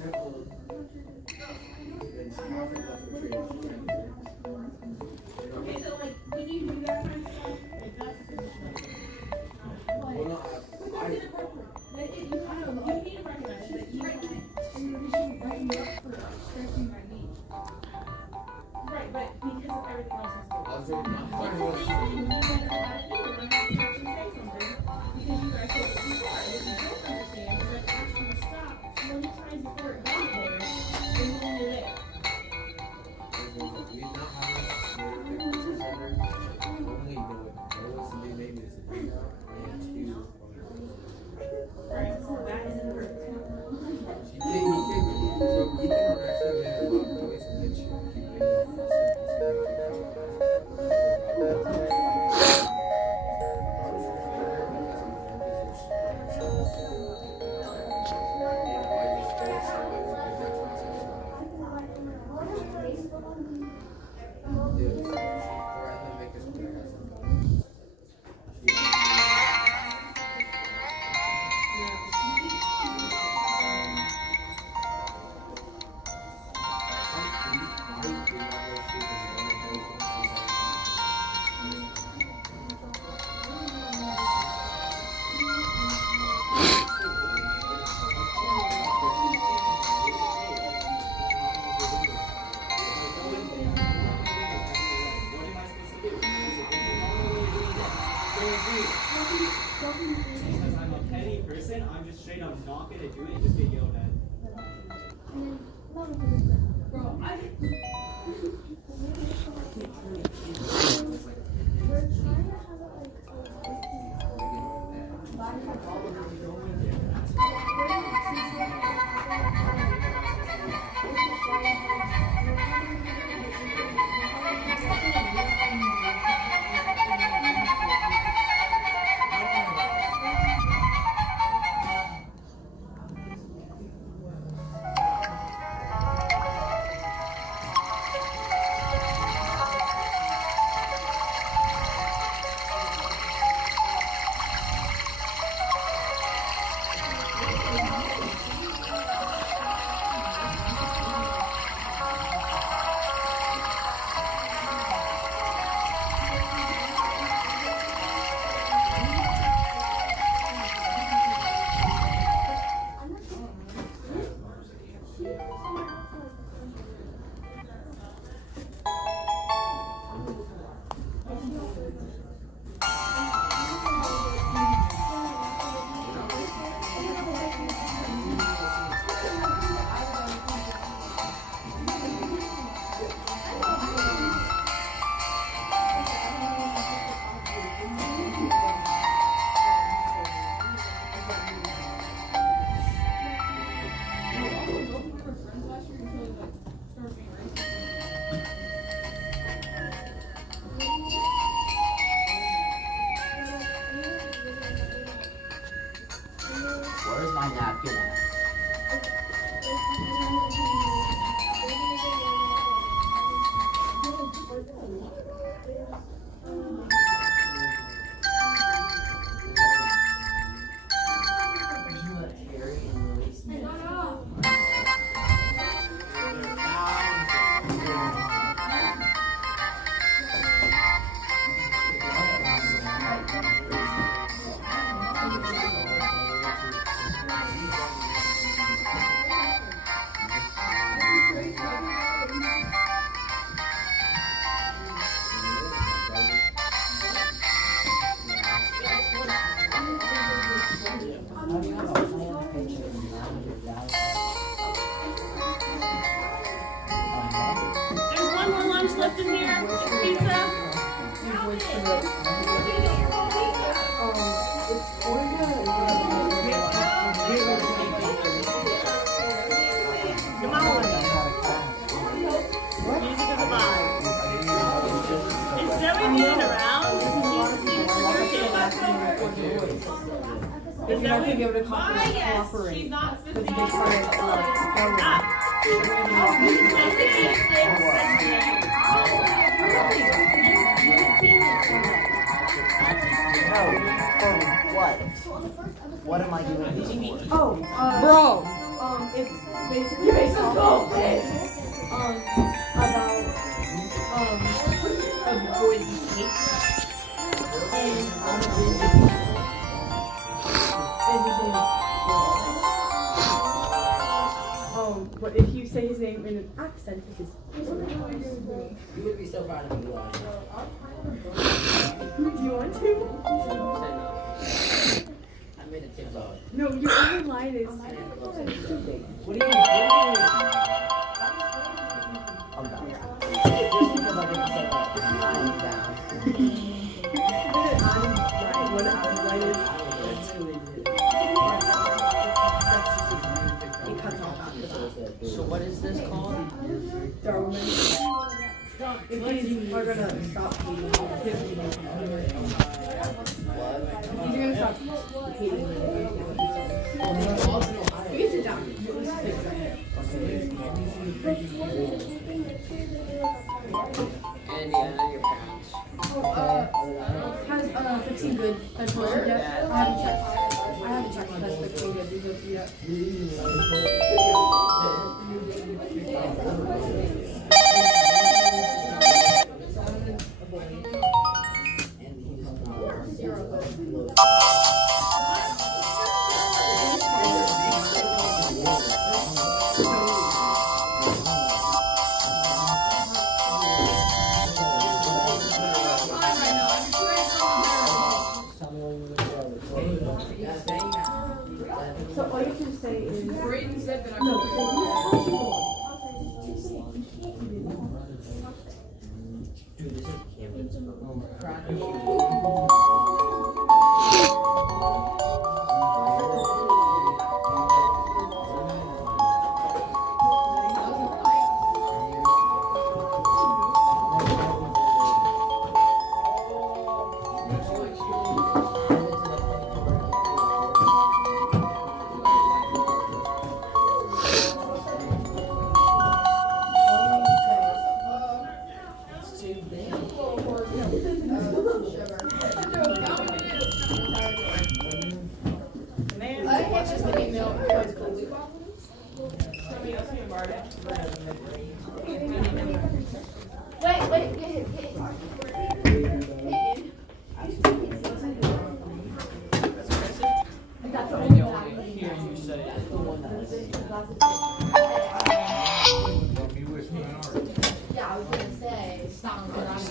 Okay, so like, when you do that kind of stuff, like that's a good thing. Like, you need to recognize that you should write me up for stretching my knee. Right, but because of everything else is good. It's the same thing when you guys have either, and I have to actually say something, because you guys say that you are. What you don't understand is that actually stop 20 times before it got there, and then you're there. Right, so that is important. Because I'm a petty person, I'm just straight up not gonna do it and just get yelled at. Bro, I Where's my napkin at? There's one more lunch left in here. Pizza. Come on. Music is alive. Is Zoe being around? Is Zoe be able to cooperate? She's not supposed to be No, for what? What am I doing this for? Bro. it's basically based off of about a boy he takes and his name but if you say his name in an accent, it is. You would be so proud of me. Do you want to? I made a TikTok. No, your only line is. What are you doing? I'm down. Just because I didn't say that. I'm down. What Adam's line is. It cuts off after that. So what is this called? Darwin. If you are gonna stop hating him, he's gonna stop hating him. You can sit down. And yeah, your parents. Has fixing good been posted yet? I haven't checked if that's fixing good. Did you see that? So all you can say is Brayden said that I'm no. Dude, this is Camden's phone. Wait, get him. That's the only one. Hearing you say. Glasses.